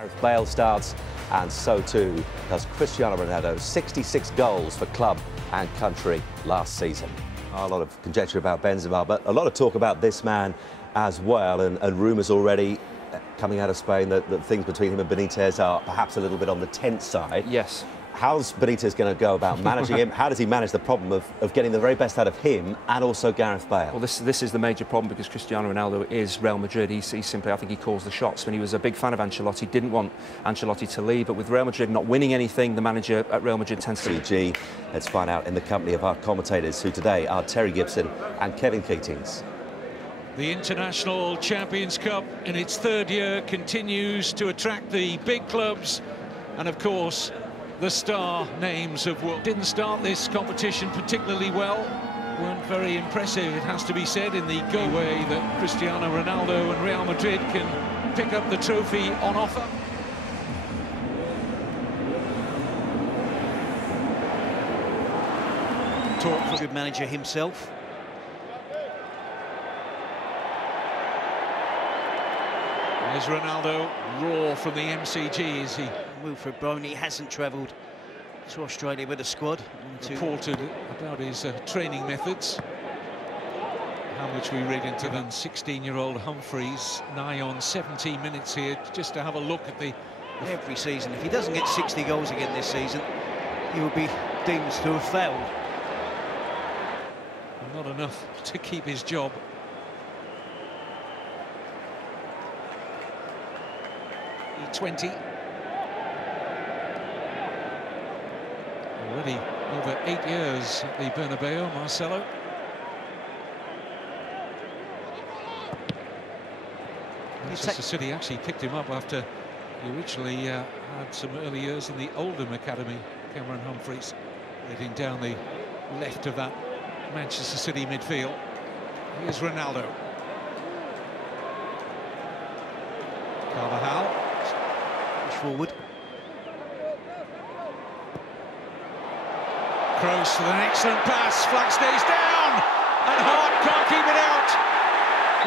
Gareth Bale starts, and so too does Cristiano Ronaldo. 66 goals for club and country last season. A lot of conjecture about Benzema, but a lot of talk about this man as well, and rumours already coming out of Spain that things between him and Benitez are perhaps a little bit on the tense side. Yes. How's Benitez going to go about managing him? How does he manage the problem of getting the very best out of him and also Gareth Bale? Well, this is the major problem, because Cristiano Ronaldo is Real Madrid. He simply, I think he calls the shots. When he was a big fan of Ancelotti, didn't want Ancelotti to leave, but with Real Madrid not winning anything, the manager at Real Madrid tends to... CG, let's find out in the company of our commentators, who today are Terry Gibson and Kevin Keatings. The International Champions Cup, in its third year, continues to attract the big clubs and, of course, the star names of world. Didn't start this competition particularly well, weren't very impressive, it has to be said, in the goal way that Cristiano Ronaldo and Real Madrid can pick up the trophy on offer. Talk for good manager himself. There's Ronaldo, raw from the MCG as he Wilfred Boney hasn't travelled to Australia with a squad. Reported about his training methods. How much we read into them. 16-year-old Humphreys, nigh on 17 minutes here, just to have a look at the... Every season, if he doesn't get 60 goals again this season, he will be deemed to have failed. Not enough to keep his job. E20. Already over 8 years at the Bernabeu, Marcelo. Manchester City actually picked him up after he originally had some early years in the Oldham Academy. Cameron Humphreys leading down the left of that Manchester City midfield. Here's Ronaldo. Carvajal. Forward. Kroos with an excellent pass, flag stays down, and Hart can't keep it out.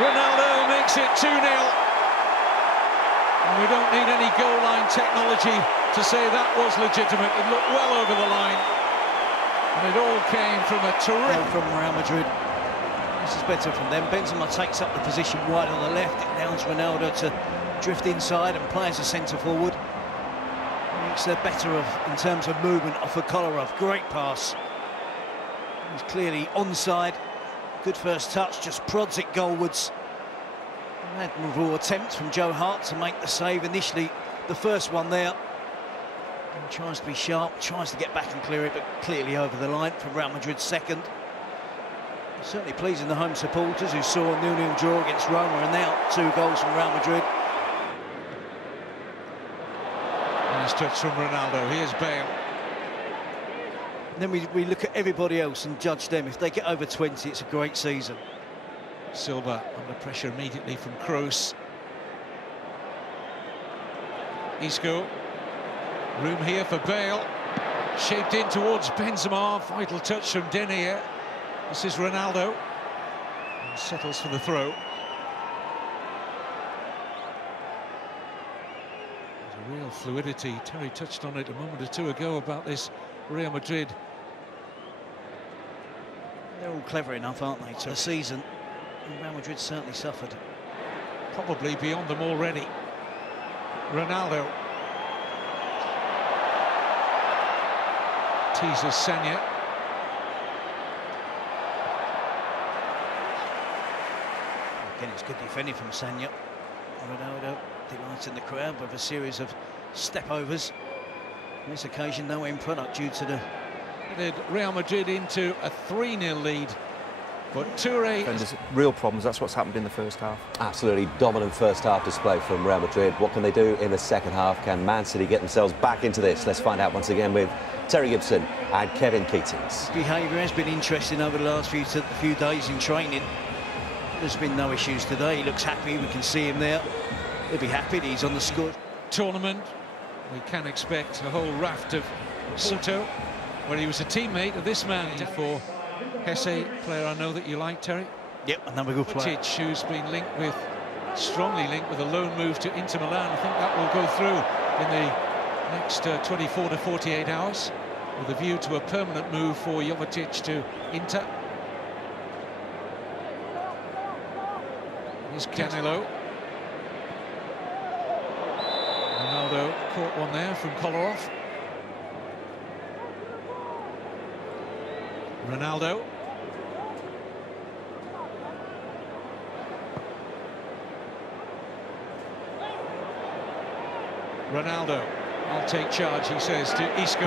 Ronaldo makes it 2-0. And we don't need any goal line technology to say that was legitimate. It looked well over the line, and it all came from a terrific... From Real Madrid. This is better from them. Benzema takes up the position wide on the left. It allows Ronaldo to drift inside and play as a centre forward. Makes it better in terms of movement off of Kolarov. Great pass. He's clearly onside. Good first touch, just prods it goalwards. An admirable attempt from Joe Hart to make the save initially, the first one there. And tries to be sharp, tries to get back and clear it, but clearly over the line from Real Madrid's second. Certainly pleasing the home supporters who saw a 0-0 draw against Roma, and now 2 goals from Real Madrid. Nice touch from Ronaldo. Here's Bale. And then we look at everybody else and judge them. If they get over 20, it's a great season. Silva under pressure immediately from Kroos. Isco. Room here for Bale. Shaped in towards Benzema. Vital touch from Denier. This is Ronaldo. And settles for the throw. Real fluidity. Terry touched on it a moment or two ago about this Real Madrid. They're all clever enough, aren't they, to the season. And Real Madrid certainly suffered. Probably beyond them already. Ronaldo. Teases Sanya. Again, it's good defending from Sanya. Ronaldo delighting the crowd with a series of step-overs. On this occasion, no end product due to the... Led Real Madrid into a 3-0 lead, but Touré... There's real problems, that's what's happened in the first half. Absolutely dominant first half display from Real Madrid. What can they do in the second half? Can Man City get themselves back into this? Let's find out once again with Terry Gibson and Kevin Keatings. Behaviour has been interesting over the last few days in training. There's been no issues today. He looks happy, we can see him there. He'll be happy that he's on the squad. Tournament, we can expect a whole raft of Soto, where he was a teammate of this man for Hesse, player I know that you like, Terry. Yep, another good player. Who's been linked with strongly linked with a loan move to Inter Milan. I think that will go through in the next 24 to 48 hours, with a view to a permanent move for Jovetic to Inter. Here's Canelo. Ronaldo caught one there from Kolarov. Ronaldo. Ronaldo, I'll take charge, he says to Isco.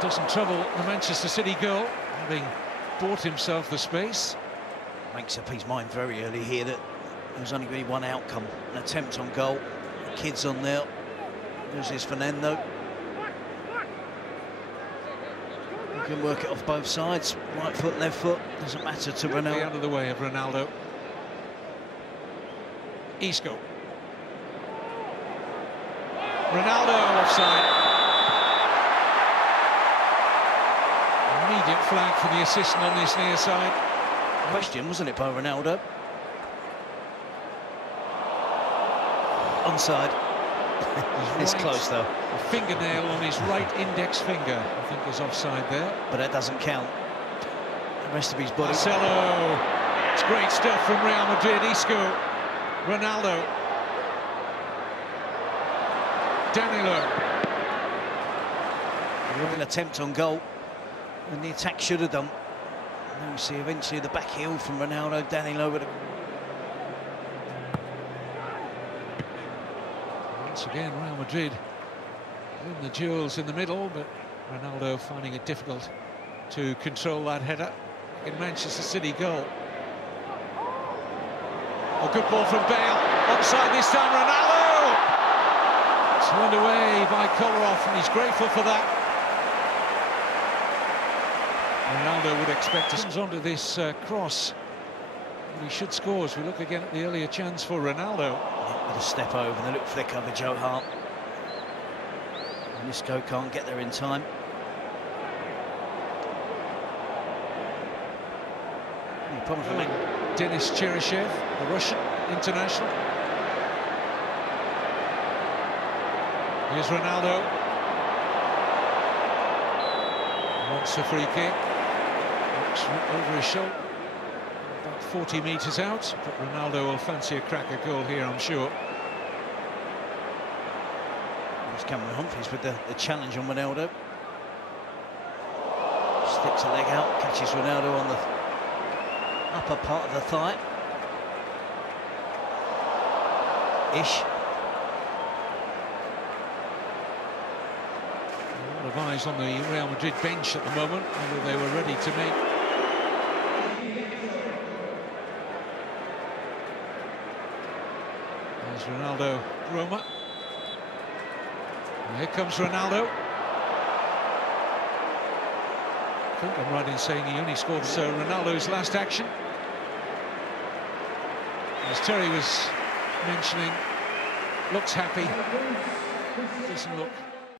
Doesn't trouble the Manchester City goal, having bought himself the space. Makes up his mind very early here that there's only going to be one outcome, an attempt on goal. The kid's on there. There's Fernando. He can work it off both sides, right foot, left foot, doesn't matter to Ronaldo. Out of the way of Ronaldo. Isco. Ronaldo offside. Immediate flag for the assistant on this near side. Question, wasn't it, by Ronaldo? Onside. It's close though. A fingernail on his right index finger, I think, is offside there. But that doesn't count. The rest of his body. Marcelo. It's great stuff from Real Madrid. Isco. Ronaldo. Danilo. An attempt on goal, and the attack should have done. Now we see eventually the back heel from Ronaldo. Danilo with a... Once again, Real Madrid in the duels in the middle, but Ronaldo finding it difficult to control that header in Manchester City goal. A good ball from Bale. Offside this time, Ronaldo! Turned away by Kolarov, and he's grateful for that. Ronaldo would expect to comes onto this cross. And he should score as we look again at the earlier chance for Ronaldo. Yeah, with a step over and a little flick over Joe Hart. And Isco can't get there in time. Problem for me. Denis Cheryshev, the Russian international. Here's Ronaldo. Wants the free kick. Looks over his shoulder. About 40 metres out, but Ronaldo will fancy a cracker goal here, I'm sure. There's Cameron Humphries with the challenge on Ronaldo. Sticks a leg out, catches Ronaldo on the upper part of the thigh. Ish. A lot of eyes on the Real Madrid bench at the moment, whether they were ready to make. There's Ronaldo, Roma. And here comes Ronaldo. I think I'm right in saying he only scored Ronaldo's last action. As Terry was mentioning, looks happy, doesn't look